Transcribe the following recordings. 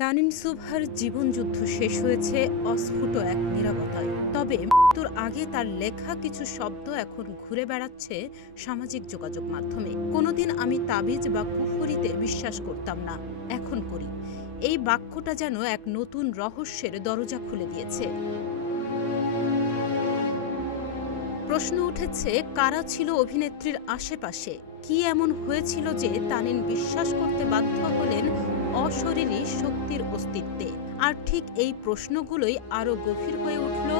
তানিন সুবহার জীবনযুদ্ধ শেষ হয়েছে অস্ফুট এক নীরবতায়। তবে মৃত্যুর আগে তার লেখা কিছু শব্দ এখন ঘুরে বেড়াচ্ছে সামাজিক যোগাযোগ মাধ্যমে। কোনোদিন আমি তাবিজ বা কুফরিতে বিশ্বাস করতাম না, এখন করি। এই বাক্যটা যেন এক নতুন রহস্যের দরজা খুলে দিয়েছে। প্রশ্ন উঠেছে, কারা ছিল অভিনেত্রীর আশেপাশে? কি এমন হয়েছিল যে তানিন বিশ্বাস করতে বাধ্য হলেন অশরীরী শক্তির অস্তিত্বে? আর ঠিক এই প্রশ্নগুলোই আরো গভীর হয়ে উঠল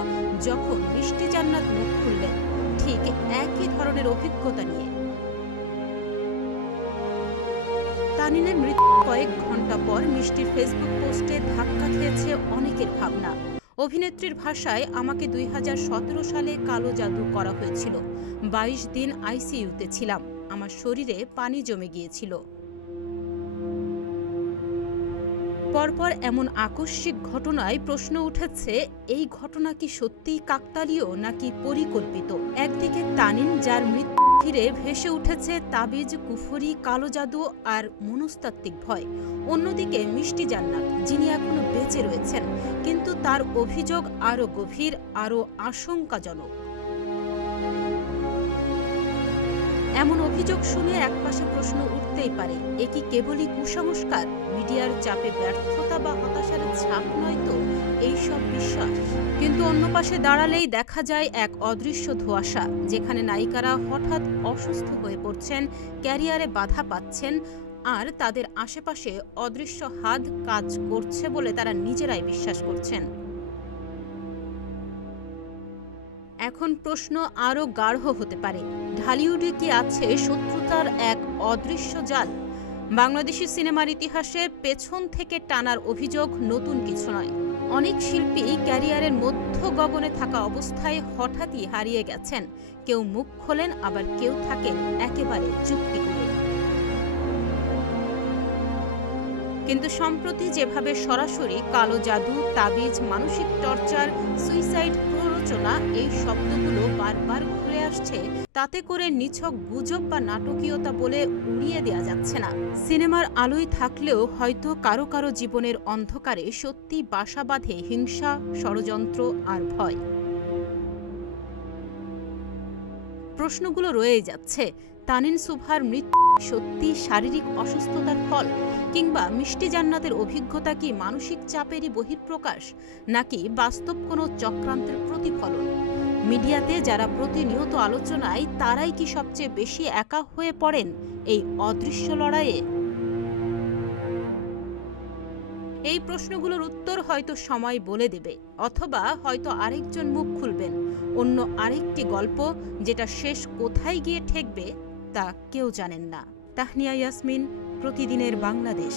যখন মিষ্টি জান্নাত মুখ খুললেন ঠিক একই ধরনের অভিজ্ঞতা নিয়ে। তানিনের মৃত্যুর কয়েক ঘন্টা পর মিষ্টির ফেসবুক পোস্টে ধাক্কা খেয়েছে অনেকের ভাবনা। অভিনেত্রীর ভাষায়, আমাকে 2017 সালে কালো জাদু করা হয়েছিল। 22 দিন আইসিইউতে ছিলাম। আমার শরীরে পানি জমে গিয়েছিল। পরপর এমন আকস্মিক ঘটনায় প্রশ্ন উঠেছে, এই ঘটনা কি সত্যিই কাকতালীয় নাকি পরিকল্পিত? একদিকে তানিন, যার মৃত্যু ঘিরে ভেসে উঠেছে তাবিজ, কুফরি, কালো জাদু আর মনস্তাত্ত্বিক ভয়। অন্যদিকে মিষ্টি জান্নাত, যিনি এখনো বেঁচে রয়েছেন, কিন্তু তার অভিযোগ আরও গভীর, আরও আশঙ্কাজনক। এমন অভিযোগ শুনে একপাশে প্রশ্ন উঠতেই পারে, এ কি কেবলই কুসংস্কার, মিডিয়ার চাপে ব্যর্থতা বা হতাশার ছাপ নয় তো এইসব বিশ্বাস? কিন্তু অন্য পাশে দাঁড়ালেই দেখা যায় এক অদৃশ্য ধোঁয়াশা, যেখানে নায়িকারা হঠাৎ অসুস্থ হয়ে পড়ছেন, ক্যারিয়ারে বাধা পাচ্ছেন, আর তাদের আশেপাশে অদৃশ্য হাত কাজ করছে বলে তারা নিজেরাই বিশ্বাস করছেন। এখন প্রশ্ন আরও গাঢ় হতে পারে, ঢালিউডে কি আছে শত্রুতার এক অদৃশ্য জাল? বাংলাদেশি সিনেমার ইতিহাসে পেছন থেকে টানার অভিযোগ নতুন কিছু নয়। অনেক শিল্পী ক্যারিয়ারের মধ্য গগনে থাকা অবস্থায় হঠাৎই হারিয়ে গেছেন। কেউ মুখ খোলেন, আবার কেউ থাকেন একেবারে চুপটি করে। কিন্তু সম্প্রতি যেভাবে সরাসরি কালো জাদু, তাবিজ, মানসিক টর্চার, সুইসাইড প্ররোচনা এই শব্দগুলো বারবার ঘুরে আসছে, তাতে করে নিছক গুজব বা নাটকীয়তা বলে উড়িয়ে দেওয়া যাচ্ছে না। সিনেমার আলোয় থাকলেও হয়তো কারো কারো জীবনের অন্ধকারে সত্যি বাসা বাঁধে হিংসা, ষড়যন্ত্র আর ভয়। প্রশ্নগুলো রয়ে যাচ্ছে, তানিন সুবহার মৃত্যু সত্যি শারীরিক অসুস্থতার ফল, কিংবা মিষ্টি জান্নাতের অভিজ্ঞতা কি মানসিক চাপেরই বহিঃপ্রকাশ, নাকি বাস্তব কোনো চক্রান্তের প্রতিফলন? মিডিয়াতে যারা প্রতিনিয়ত আলোচনায়, তারাই কি সবচেয়ে বেশি একা হয়ে পড়েন এই অদৃশ্য লড়াইয়ে? এই প্রশ্নগুলোর উত্তর হয়তো সময় বলে দেবে, অথবা হয়তো আরেকজন মুখ খুলবেন, অন্য আরেকটি গল্প, যেটা শেষ কোথায় গিয়ে ঠেকবে তা কেউ জানেন না। তাহনিয়া ইয়াসমিন, প্রতিদিনের বাংলাদেশ।